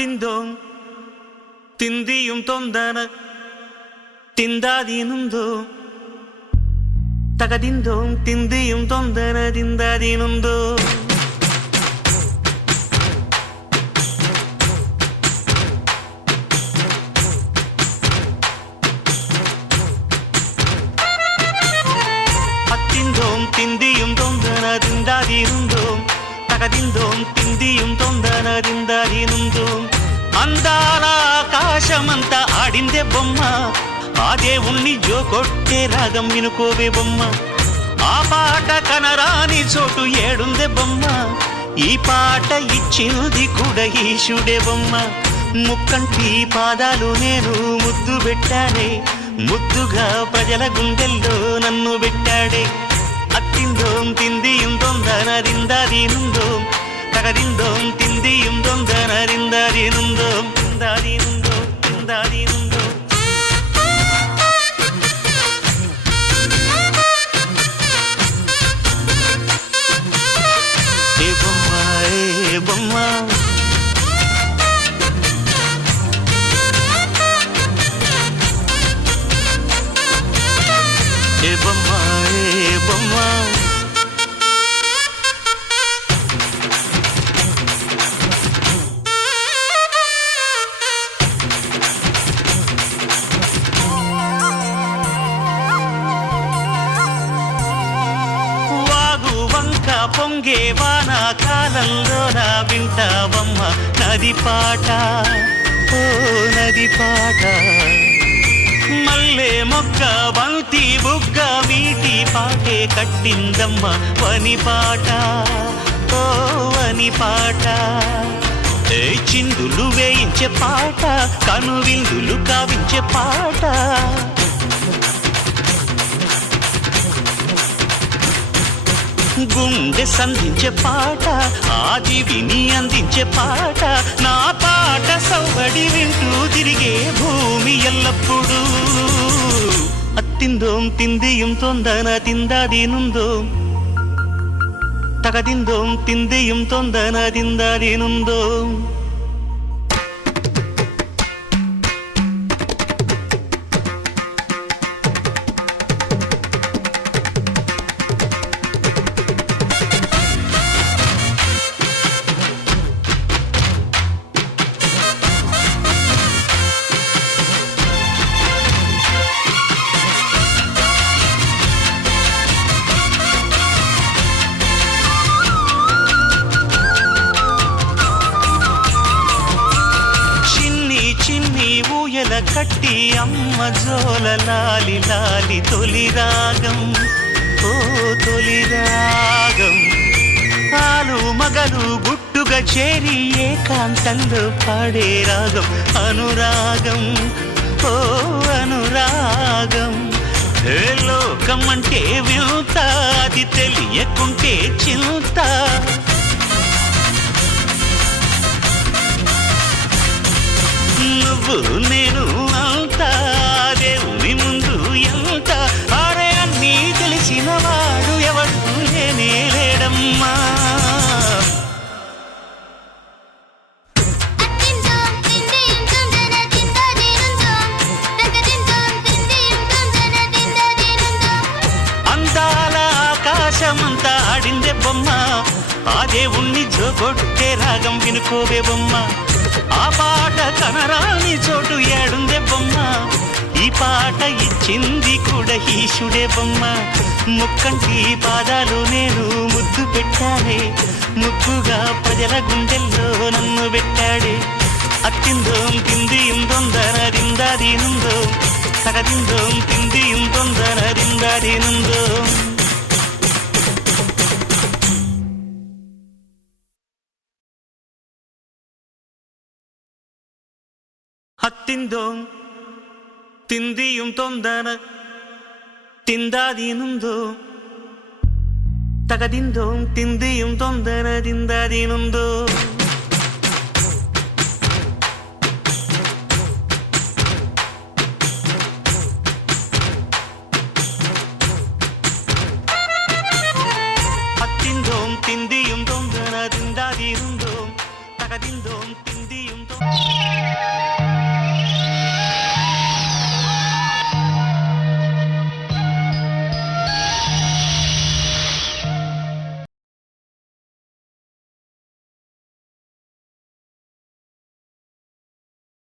അത്തിന്തോം തിന്തിയും തൊന്തന തിന്താതീനുന്തോ തകതിന്തോം തിന്തിയും തൊന്തന തിന്താതീനുന്തോ അത്തിന്തോം തിന്തിയും തൊന്തന തിന്താതീനുന്തോ తగదిందోం తిందియం తొందర దిందదినుందోం అందాల ఆకాశమంతా ఆడిందే బొమ్మ ఆ దేవుణ్ణి జోకొట్టే రాగం వినుకోవే బొమ్మ ఆ పాట కనరాని చోటు ఏడుందే బొమ్మ ఈ పాట ఇచ్చినది కూడా ఈశుడే బొమ్మ ముక్కంటి పాదాలు నేను ముద్దు పెట్టానే ముద్దుగా ప్రజల గుండెల్లో నన్ను పెట్టాడే అత్తిందోం తిందియం తొందర దిందదినుందోం తగదిందోం తిందియం తొందర దిందదినుందోం తిందదినుందోం తిందదినుందోం ఏ బొమ్మ ఏ బొమ్మ ఏ బొమ్మ ఏ బొమ్మ వాగు వంక పొంగే వాన కాలంలో నా వింటావమ్మ నది పాట ఓ నది పాట మల్లె మొగ్గ బంతి బుగ్గ మీటి పాటే కట్టిందమ్మ వని పాట ఓ వని పాట చిందులు వేయించే పాట కనువిందులు కావించే పాట గుండె సంధించే పాట ఆది విని అందించే పాట నా పాట సవ్వడి వింటూ తిరిగే భూమి ఎల్లప్పుడూ అత్తిందోం తిందియం తొందన తిందదినుందోం తగదిందోం తిందియం తొందన తిందదినుందోం ఊయల కట్టి అమ్మ జోల లాలి లాలి తొలి రాగం ఓ తొలి రాగం ఆలు మగలు గుట్టుగా చేరి ఏకాంతంలో పాడే రాగం అనురాగం ఓ అనురాగం ఏ లోకం అంటే వింత అది తెలియకుంటే చింత నువ్వు నేను అంతా దేవుని ముందు ఎంత అరే అన్నీ తెలిసిన వాడు ఎవడు లేనే లేడమ్మా అందాల ఆకాశమంతా ఆడిందే బొమ్మ ఆ దేవుణ్ణి జోగొట్టే రాగం వినుకోవే బొమ్మ ఆ పాట కనరాని చోటు ఏడుందే బొమ్మ ఈ పాట ఇచ్చింది కూడా ఈశుడే బొమ్మ ముక్కంటి పాదాలు నేను ముద్దు పెట్టానే ముద్దుగా ప్రజల గుండెల్లో నన్ను పెట్టాడే అత్తిందోం తిందియం తొందర దిందదినుందోం తగదిందోం తిందియం తొందర దిందదినుందోం അത്തിന്തോം തിന്തിയും തൊന്തന തിന്താതീനുന്തോ തകതിന്തോം തിന്തിയും തൊന്തന തിന്താതീനുന്തോ